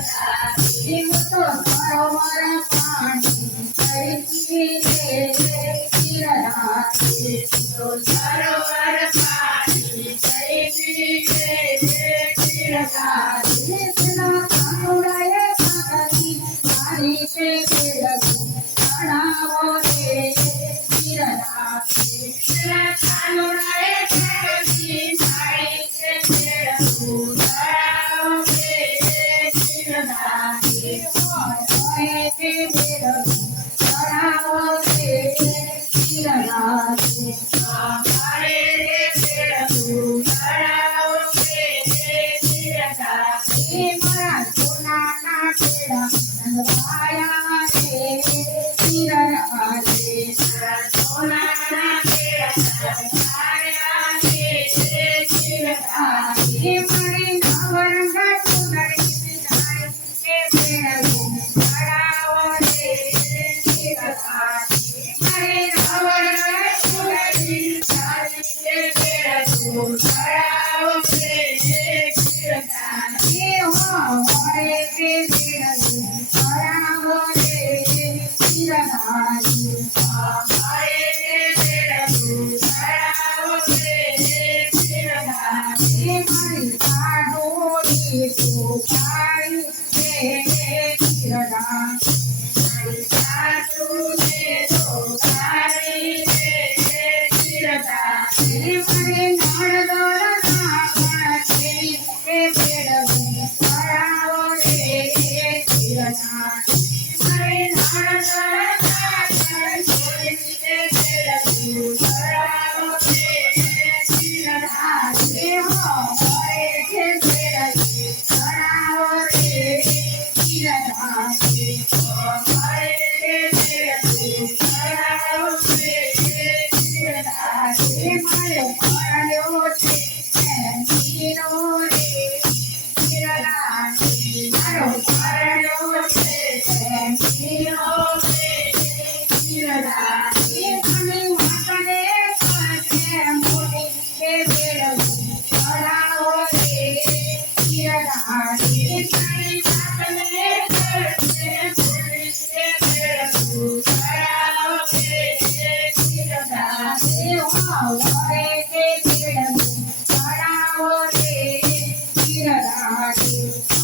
Thank you. Thank you.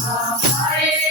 Hare